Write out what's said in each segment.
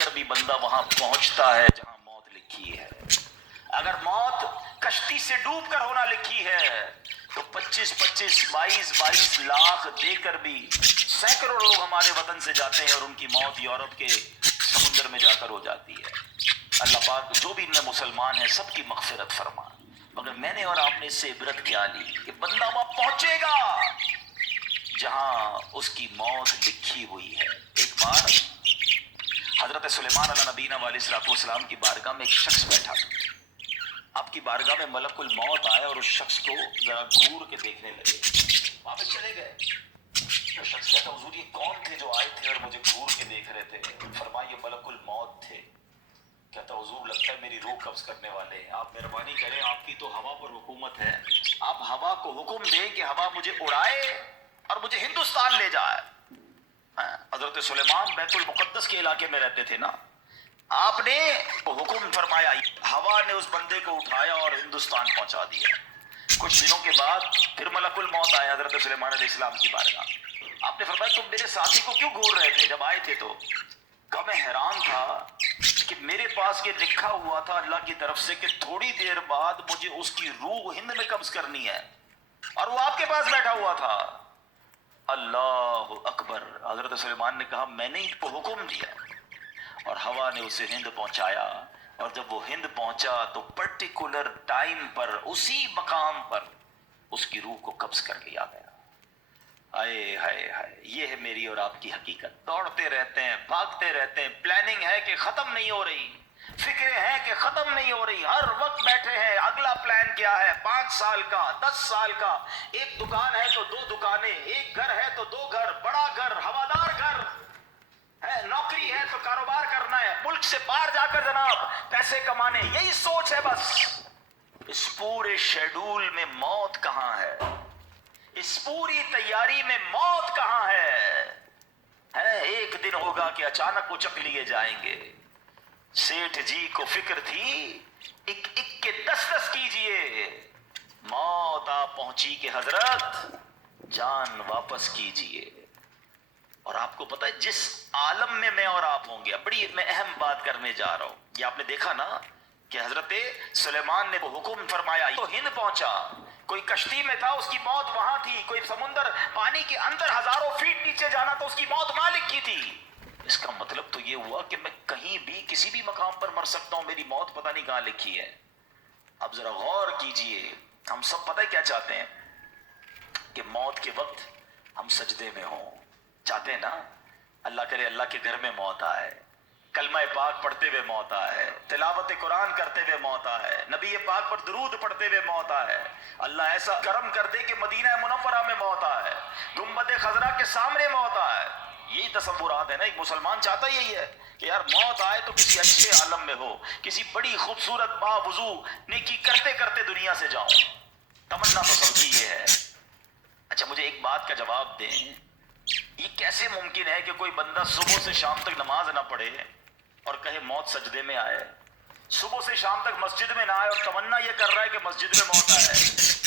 بھی بندہ وہاں پہنچتا ہے جہاں موت لکھی ہے. اگر موت کشتی سے ڈوب کر ہونا لکھی ہے تو 25-22 لاکھ دے کر بھی سینکڑوں لوگ ہمارے وطن سے جاتے ہیں اور ان کی موت یورپ کے سمندر میں جا کر ہو جاتی ہے. اللہ پاک جو بھی ان میں مسلمان ہیں سب کی مغفرت فرما. مگر میں نے اور آپ نے اس سے عبرت کیا لی کہ بندہ وہاں پہنچے گا جہاں اس کی موت لکھی ہوئی ہے. ایک بار حضرت سلیمان علیہ نبینا علیہ السلام کی بارگاہ میں ایک شخص بیٹھا تھا. آپ کی بارگاہ میں ملک الموت آئے اور اس شخص کو ذرا گھور کے دیکھنے لگے. واپس چلے گئے. تو شخص کہتا حضور یہ کون تھے جو آئے تھے اور مجھے گھور کے دیکھ رہے تھے؟ فرمایا یہ ملک الموت تھے. کہتا حضور لگتا ہے میری روح قبض کرنے والے ہیں. آپ مہربانی کریں آپ کی تو ہوا پر حکومت ہے. آپ ہوا کو حکم دیں کہ ہوا مجھے اڑائے اور مجھے ہندوستان لے جائے. حضرت سلیمان بیت المقدس کے علاقے میں رہتے تھے نا. آپ نے حکم فرمایا ہوا نے اس بندے کو اٹھایا اور ہندوستان پہنچا دیا. کچھ دنوں کے بعد پھر ملک الموت آیا حضرت سلیمان علیہ السلام کی بارگاہ. آپ نے فرمایا تم میرے ساتھی کو کیوں گھور رہے تھے جب آئے تھے؟ تو کہا میں حیران تھا کہ میرے پاس یہ لکھا ہوا تھا اللہ کی طرف سے کہ تھوڑی دیر بعد مجھے اس کی روح ہند میں قبض کرنی ہے اور وہ آپ کے پاس بیٹھا ہوا تھا. اللہ اکبر. حضرت سلیمان نے کہا میں نے اس کو حکم دیا اور ہوا نے اسے ہند پہنچایا. اور جب وہ ہند پہنچا تو پرٹیکولر ٹائم پر اسی مقام پر اس کی روح کو قبض کر لیا گیا. ہائے ہائے ہائے. یہ ہے میری اور آپ کی حقیقت. دوڑتے رہتے ہیں بھاگتے رہتے ہیں. پلاننگ ہے کہ ختم نہیں ہو رہی. فکریں ہیں کہ ختم نہیں ہو رہی. ہر وقت بیٹھے ہیں اگلا پلان کیا ہے 5 سال کا 10 سال کا. ایک دکان ہے تو 2 دکانیں. ایک گھر ہے تو 2 گھر. بڑا گھر ہوادار گھر ہے. نوکری ہے تو کاروبار کرنا ہے. ملک سے باہر جا کر جناب پیسے کمانے. یہی سوچ ہے بس. اس پورے شیڈول میں موت کہاں ہے؟ اس پوری تیاری میں موت کہاں ہے؟ ایک دن ہوگا کہ اچانک اچک لیے جائیں گے. سیٹھ جی کو فکر تھی ایک ایک کے 10 کیجئے. موت آ پہنچی کہ حضرت جان واپس کیجئے. اور آپ کو پتا ہے جس عالم میں میں اور آپ ہوں گے بڑی میں اہم بات کرنے جا رہا ہوں. یہ آپ نے دیکھا نا کہ حضرت سلیمان نے وہ حکم فرمایا تو ہند پہنچا. کوئی کشتی میں تھا اس کی موت وہاں تھی. کوئی سمندر پانی کے اندر ہزاروں فیٹ نیچے جانا تو اس کی موت مالک کی تھی. اس کا مطلب تو یہ ہوا کہ میں کہیں بھی کسی بھی مقام پر مر سکتا ہوں. میری موت پتہ نہیں کہاں لکھی ہے. اب ذرا غور کیجئے. ہم سب پتہ ہے کیا چاہتے ہیں کہ موت کے وقت ہم سجدے میں ہوں. چاہتے ہیں نا اللہ کرے اللہ کے گھر میں موت آئے. کلمہ پاک پڑھتے ہوئے موت آئے. تلاوت قرآن کرتے ہوئے موت آئے. نبی پاک پر درود پڑھتے ہوئے موت آئے. اللہ ایسا کرم کر دے کہ مدینہ منورہ میں موت آئے. گنبد خضرا کے سامنے موت آئے. یہی تصورات ہے نا. ایک مسلمان چاہتا یہی ہے کہ یار موت آئے تو کسی اچھے عالم میں ہو. کسی بڑی خوبصورت باوضو نیکی کرتے کرتے دنیا سے جاؤں. تمنا تو سب کی یہ ہے. اچھا مجھے ایک بات کا جواب دیں. یہ کیسے ممکن ہے کہ کوئی بندہ صبح سے شام تک نماز نہ پڑھے اور کہے موت سجدے میں آئے؟ صبح سے شام تک مسجد میں نہ آئے اور تمنا یہ کر رہا ہے کہ مسجد میں موت آئے.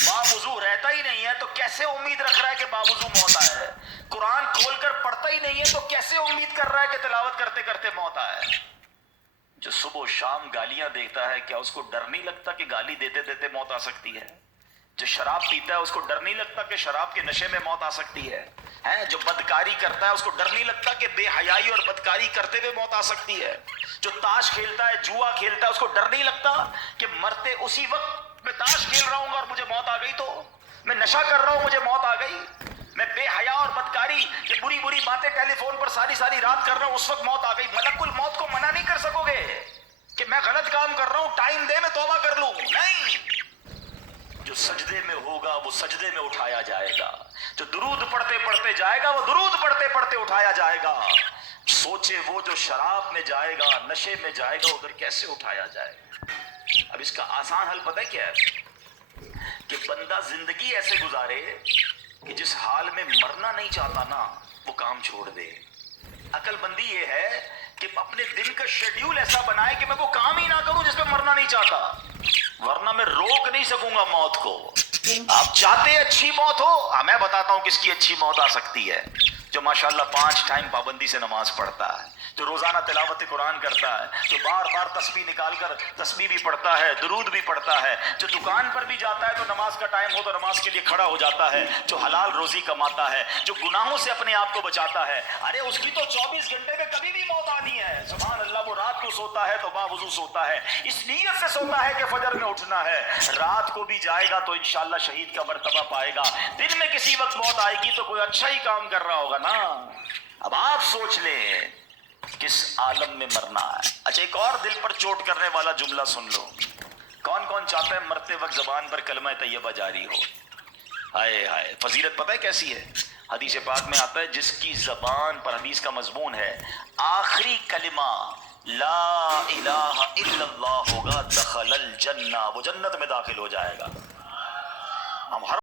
باوضو رہتا ہی نہیں ہے تو کیسے امید رکھ رہا ہے کہ باوضو موت آئے؟ قرآن کھول کر پڑھتا ہی نہیں ہے تو کیسے امید کر رہا ہے کہ تلاوت کرتے کرتے موت آئے؟ جو صبح و شام گالیاں دیکھتا ہے کیا اس کو ڈر نہیں لگتا کہ گالی دیتے دیتے موت آ سکتی ہے؟ جو شراب پیتا ہے اس کو ڈر نہیں لگتا کہ شراب کے نشے میں موت آ سکتی ہے؟ جو بدکاری کرتا ہے اس کو ڈر نہیں لگتا کہ بے حیائی اور بدکاری کرتے ہوئے موت آ سکتی ہے؟ جو تاش کھیلتا ہے جوا کھیلتا ہے اس کو ڈر نہیں لگتا کہ مرتے اسی وقت میں تاش کھیل رہا ہوں اور مجھے موت آ گئی؟ تو میں نشہ کر رہا ہوں مجھے موت آ گئی. میں بے حیا اور بدکاری یہ بری بری باتیں ٹیلی فون پر ساری رات کر رہا ہوں اس وقت موت آ گئی. ملک الموت کو منع نہیں کر سکو گے کہ میں غلط کام کر رہا ہوں ٹائم دے میں توبہ کر لوں. نہیں. جو سجدے میں ہوگا وہ سجدے میں اٹھایا جائے گا. جو درود پڑھتے پڑھتے جائے گا وہ درود پڑھتے پڑھتے اٹھایا جائے گا. سوچے وہ جو شراب میں جائے گا نشے میں جائے گا ادھر کیسے اٹھایا جائے گا؟ اب اس کا آسان حل پتہ ہے کیا ہے؟ کہ بندہ زندگی ایسے گزارے کہ جس حال میں مرنا نہیں چاہتا نا وہ کام چھوڑ دے. عقل بندی یہ ہے کہ اپنے دن کا شیڈیول ایسا بنائے کہ میں وہ کام ہی نہ کروں جس میں مرنا نہیں چاہتا. ورنہ میں روک نہیں سکوں گا موت کو. آپ چاہتے اچھی موت ہو؟ میں بتاتا ہوں کس کی اچھی موت آ سکتی ہے. جو ماشاءاللہ 5 ٹائم پابندی سے نماز پڑھتا ہے, جو روزانہ تلاوت قرآن کرتا ہے، جو بار بار تسبیح نکال کر تسبیح بھی پڑھتا ہے، درود بھی پڑھتا ہے، جو دکان پر بھی جاتا ہے تو نماز کا ٹائم ہو تو نماز کے لیے کھڑا ہو جاتا ہے، جو حلال روزی کماتا ہے، جو گناہوں سے اپنے آپ کو بچاتا ہے، ارے اس کی تو 24 گھنٹے میں کبھی بھی موت آنی ہے۔ سبحان اللہ، وہ رات کو سوتا ہے تو باوضو سوتا ہے، اس نیت سے سوتا ہے کہ فجر میں اٹھنا ہے، رات کو بھی جائے گا تو انشاءاللہ شہید کا مرتبہ پائے گا، دن میں کسی وقت موت آئے گی تو کوئی اچھا ہی کام کر رہا ہوگا نا۔ اب آپ سوچ لیں کس عالم میں مرنا ہے۔ اچھا ایک اور دل پر چوٹ کرنے والا جملہ سن لو، کون کون چاہتا ہے مرتے وقت زبان پر کلمہ طیبہ جاری ہو؟ ہائے ہائے، فضیلت پتہ ہے کیسی ہے؟ حدیث پاک میں آتا ہے جس کی زبان پر، حدیث کا مضمون ہے، آخری کلمہ لا الہ الا اللہ ہوگا، دخل الجنہ، وہ جنت میں داخل ہو جائے گا۔ ہم ہر